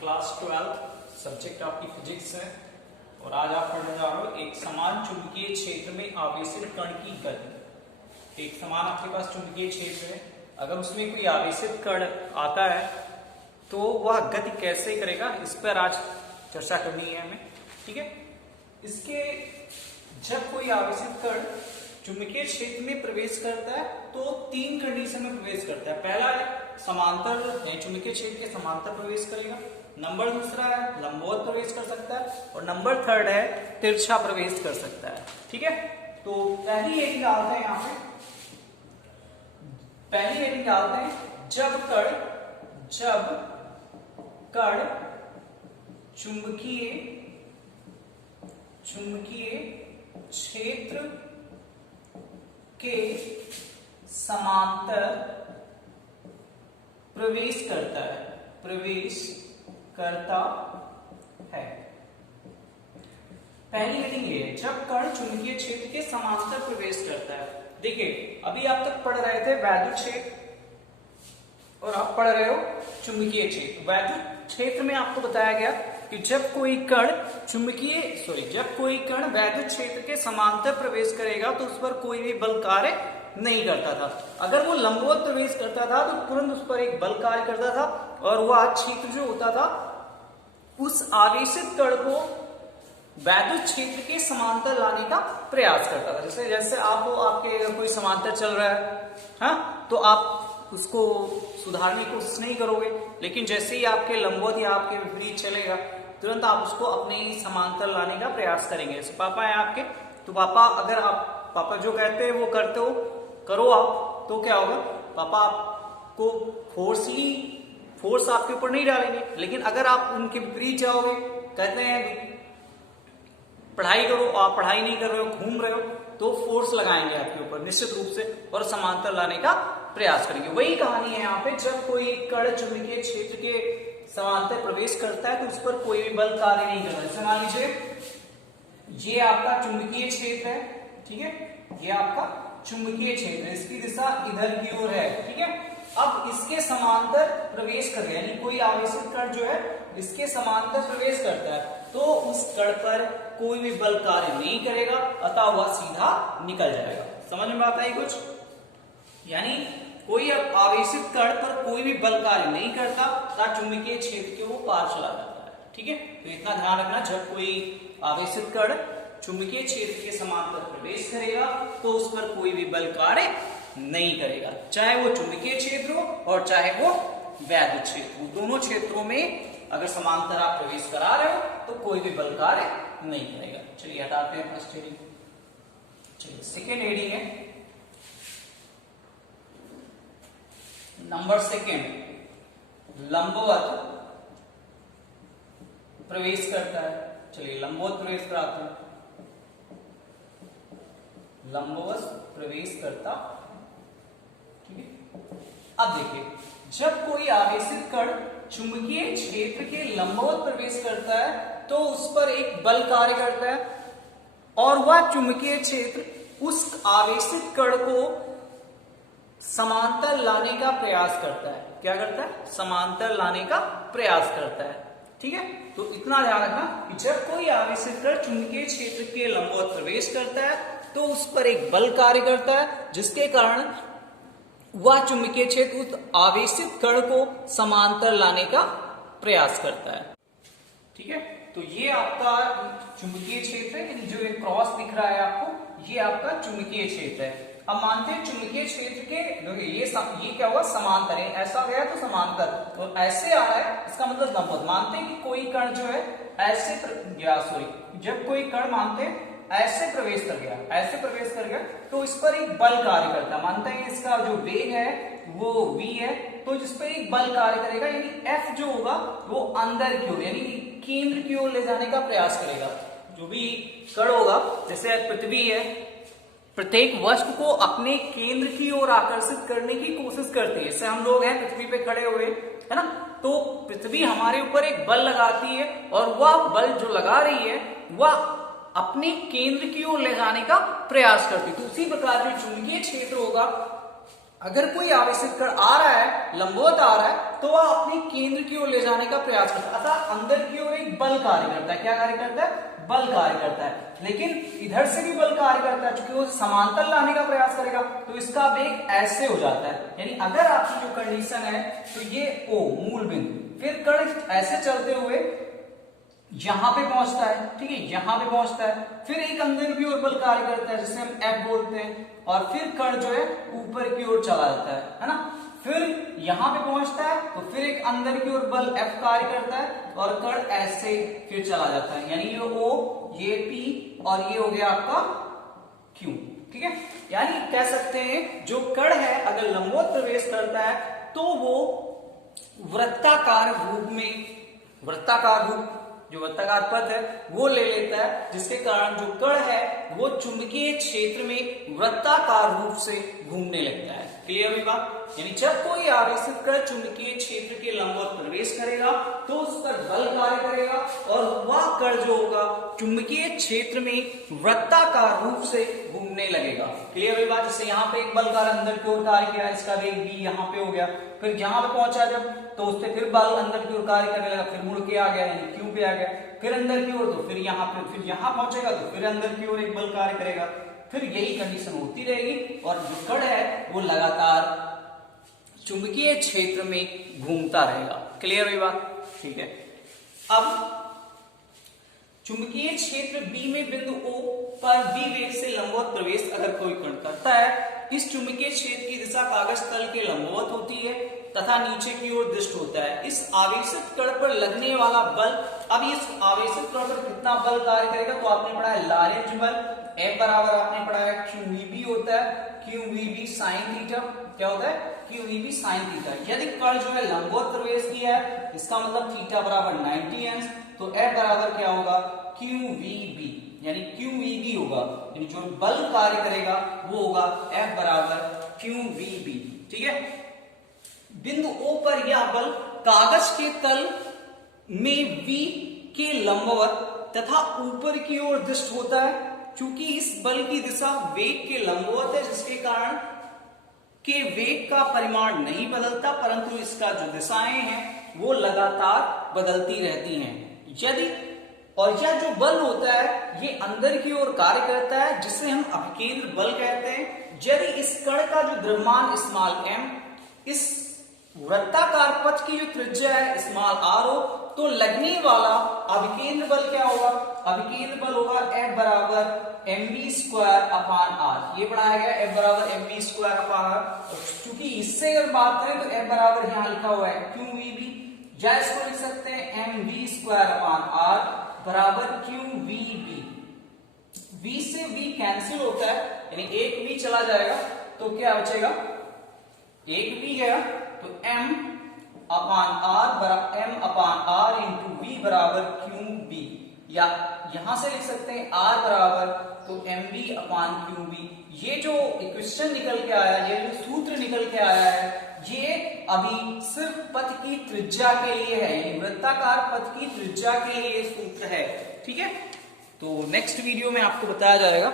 Class 12 subject आपकी physics है और आज आप पढ़ने जा रहे हो एक समान चुंबकीय क्षेत्र में आवेशित कण की गति। एक समान आपके पास चुंबकीय क्षेत्र है, अगर उसमें कोई आवेशित कण आता है तो वह गति कैसे करेगा, इस पर आज चर्चा करनी है हमें। ठीक है, इसके जब कोई आवेशित कण चुंबकीय क्षेत्र में प्रवेश करता है तो तीन कंडीशन में प्रवेश करता है। पहला है समांतर चुंबकीय क्षेत्र के समांतर प्रवेश करेगा, नंबर दूसरा है लंबवत प्रवेश कर सकता है और नंबर थर्ड है तिरछा प्रवेश कर सकता है। ठीक है, तो पहली हेडिंग डालते हैं यहाँ पे, पहली हेडिंग डालते हैं जब कण चुंबकीय क्षेत्र के समांतर प्रवेश करता है। पहली हेडिंग ये है जब कण चुंबकीय क्षेत्र के समांतर प्रवेश करता है। देखिए अभी आप तक पढ़ रहे थे वैद्युत क्षेत्र और आप पढ़ रहे हो चुंबकीय क्षेत्र। वैद्युत क्षेत्र में आपको बताया गया कि जब कोई कण वैद्युत क्षेत्र के समांतर प्रवेश करेगा तो उस पर कोई भी बल कार्य नहीं करता था। अगर वो लंबवत प्रवेश करता था तो तुरंत उस पर एक बल कार्य करता था और वह क्षेत्र जो होता था उस आवेशित कण को वैद्युत क्षेत्र के समांतर लाने का प्रयास करता था। जैसे आपके कोई समांतर चल रहा है, हाँ, तो आप उसको सुधारने की कोशिश नहीं करोगे, लेकिन जैसे ही आपके लंबवत या आपके विपरीत चलेगा तुरंत आप उसको अपने समांतर लाने का प्रयास करेंगे। जैसे पापा है आपके, तो पापा जो कहते हैं वो करते हो, करो आप, तो क्या होगा, पापा आपको फोर्स आपके ऊपर नहीं डालेंगे। लेकिन अगर आप उनके विपरीत जाओगे, कहते हैं पढ़ाई करो, आप पढ़ाई नहीं कर रहे हो, घूम रहे हो, तो फोर्स लगाएंगे आपके ऊपर निश्चित रूप से और समांतर लाने का प्रयास करेंगे। वही कहानी है यहाँ पे, जब कोई कण चुंबकीय क्षेत्र के समांतर प्रवेश करता है तो उस पर कोई भी बल कार्य नहीं करता। जैसे मान लीजिए ये आपका चुंबकीय क्षेत्र है, ठीक है, ये आपका चुंबकीय क्षेत्र है, इसकी दिशा इधर की ओर है। ठीक है, अब इसके समांतर प्रवेश कर यानी कोई आवेशित कण जो है इसके समांतर प्रवेश करता है तो उस कण पर कोई भी बल कार्य नहीं करेगा, अतः वह सीधा निकल जाएगा। समझ में आता है कुछ? यानी कोई आवेशित कण पर कोई भी बल कार्य नहीं करता तथा चुंबकीय क्षेत्र के वो पार चला जाता है। ठीक है, तो इतना ध्यान रखना, जब कोई आवेशित कण चुंबकीय क्षेत्र के समांतर प्रवेश करेगा तो उस पर कोई भी बल कार्य नहीं करेगा, चाहे वो चुंबकीय क्षेत्र हो और चाहे वो वैद्युत क्षेत्र हो। दोनों क्षेत्रों में अगर समांतर आप प्रवेश करा रहे हो तो कोई भी बल कार्य नहीं करेगा। चलिए हटाते हैं फर्स्ट हेडिंग। चलिए सेकेंड हेडिंग है नंबर सेकेंड, लंबवत प्रवेश करता है। चलिए लंबवत प्रवेश कराते हैं, लंबवत प्रवेश करता। ठीक है, अब देखिए जब कोई आवेशित कण चुंबकीय क्षेत्र के लंबवत प्रवेश करता है तो उस पर एक बल कार्य करता है और वह चुंबकीय क्षेत्र उस आवेशित कण को समांतर लाने का प्रयास करता है। क्या करता है? समांतर लाने का प्रयास करता है। ठीक है, तो इतना ध्यान रखना कि जब कोई आवेशित कण चुंबकीय क्षेत्र के लंबवत प्रवेश करता है तो उस पर एक बल कार्य करता है जिसके कारण वह चुंबकीय क्षेत्र उस आवेशित कण को समांतर लाने का प्रयास करता है। ठीक है, तो ये आपका चुंबकीय क्षेत्र है, जो एक क्रॉस दिख रहा है आपको, ये आपका चुंबकीय क्षेत्र है। अब मानते हैं चुंबकीय क्षेत्र के ये क्या हुआ, समांतर है, ऐसा गया तो समांतर, तो ऐसे आ रहा है, इसका मतलब लंबवत। मानते हैं कि कोई कण जो है ऐसे जब कोई कण मानते हैं ऐसे प्रवेश कर गया तो इस पर एक बल कार्य करता है। मानते हैं इसका जो वेग है वो v है, तो जिस पर एक बल कार्य करेगा, यानी F जो होगा वो अंदर की ओर यानी केंद्र की ओर ले जाने का प्रयास करेगा। जो भी कण होगा, जैसे पृथ्वी है, प्रत्येक वस्तु को अपने केंद्र की ओर आकर्षित करने की कोशिश करती है। जैसे हम लोग हैं पृथ्वी पे खड़े हुए, है ना, तो पृथ्वी हमारे ऊपर एक बल लगाती है और वह बल जो लगा रही है वह अपने केंद्र की ओर ले जाने का प्रयास करती है। तो उसी प्रकार जो चुंबकीय क्षेत्र होगा अगर कोई आवेशित कण आ रहा है, लंबवत आ रहा है, तो वह अपने केंद्र की ओर ले जाने का प्रयास करता है, अतः अंदर की ओर एक बल कार्य करता है। क्या कार्य करता है? बल कार्य करता है। लेकिन इधर से भी बल कार्य करता है, क्योंकि वो समांतर लाने का प्रयास करेगा, तो इसका वेग ऐसे हो जाता है। यानी अगर आपकी जो कंडीशन है, तो ये O मूल बिंदु, फिर कण ऐसे चलते हुए यहां पे पहुंचता है, ठीक है, यहां पे पहुंचता है, फिर एक अंदर की ओर बल कार्य करता है जिसे हम F बोलते हैं, और फिर कण जो है ऊपर की ओर चला जाता है ना, फिर यहां पे पहुंचता है, तो फिर एक अंदर की ओर बल F कार्य करता है और कण ऐसे फिर चला जाता है। यानी ये O, ये P और ये हो गया आपका Q, ठीक है। यानी कह सकते हैं जो कण है अगर लंबवत प्रवेश करता है तो वो वृत्ताकार रूप में, वृत्ताकार रूप जो वृत्ताकार पथ है वो ले लेता है, जिसके कारण जो कण है वो चुंबकीय क्षेत्र में वृत्ताकार रूप से घूमने लगता है। क्लियर हुई बात? यानी जब कोई आवेशित कण चुंबकीय क्षेत्र के लंबवत प्रवेश करेगा तो उस पर बल कार्य करेगा और वह कण जो होगा चुंबकीय क्षेत्र में वृत्ताकार रूप से घूमने लगेगा। क्लियर हुई बात? जैसे यहाँ पे एक बल कार्य अंदर की ओर कार्य किया, इसका वेग v यहाँ पे हो गया, फिर यहाँ पे पहुंचा जब, तो उस पर फिर बल अंदर की ओर कार्य करने लगा, फिर मुड़ के आ गया यानी Q पे आ गया, फिर अंदर की ओर, तो फिर यहाँ पे, फिर यहाँ पहुंचेगा तो फिर अंदर की ओर एक बल कार्य करेगा, फिर यही कंडीशन होती रहेगी और जो कण है वो लगातार चुंबकीय क्षेत्र में घूमता रहेगा। क्लियर हुई बात? ठीक है। अब चुंबकीय क्षेत्र B में बिंदु O पर B वेग से लंबवत प्रवेश अगर कोई कण करता है, इस चुंबकीय क्षेत्र की दिशा कागज तल के लंबवत होती है तथा नीचे की ओर दृष्ट होता है। इस आवेशित कण पर लगने वाला बल, अब इस आवेशित कण पर कितना बल कार्य करेगा, तो आपने पढ़ा है लॉरेंज बल, F बराबर आपने पढ़ा है QVB होता है, QVB sin थीटा, क्या होता है? QVB sin theta. यदि कण जो है लंबवत प्रवेश किया है, इसका मतलब थीटा बराबर 90 अंश, तो F बराबर क्या होगा? QVB, यानी QVB होगा, यानी जो बल कार्य करेगा वो होगा F बराबर QVB, ठीक है। बिंदु O पर यह बल कागज के तल में V के लंबवत तथा ऊपर की ओर दृष्ट होता है। चूंकि इस बल की दिशा वेग के लंबवत है, जिसके कारण के वेग का परिमाण नहीं बदलता, परंतु इसका जो दिशाएं हैं वो लगातार बदलती रहती हैं। यदि और यह जो बल होता है ये अंदर की ओर कार्य करता है, जिसे हम अभिकेंद्र बल कहते हैं। यदि इस कण का जो द्रव्यमान स्मॉल m इस वृत्ताकार पथ की जो त्रिज्या है स्मॉल r हो, तो लगने वाला अभिकेंद्र बल क्या होगा? अभिकेंद्र बल होगा F बराबर mv² अपान r। ये पढ़ाया गया F बराबर mv² अपान r। चूंकि इससे अगर बात करें तो F बराबर यहाँ लिखा हुआ है QVB, या इसको लिख सकते हैं mv² अपान r बराबर QVB। V से V कैंसिल होता है, यानी एक V चला जाएगा तो क्या बचेगा? एक V गया तो m अपान r इंटू V बराबर QB, या यहां से लिख सकते हैं R बराबर तो mv अपान QB। ये जो इक्वेशन निकल के आया, ये जो सूत्र निकल के आया है, ये अभी सिर्फ पथ की त्रिज्या के लिए है, यानी वृत्ताकार पथ की त्रिज्या के लिए सूत्र है, ठीक है। तो नेक्स्ट वीडियो में आपको बताया जाएगा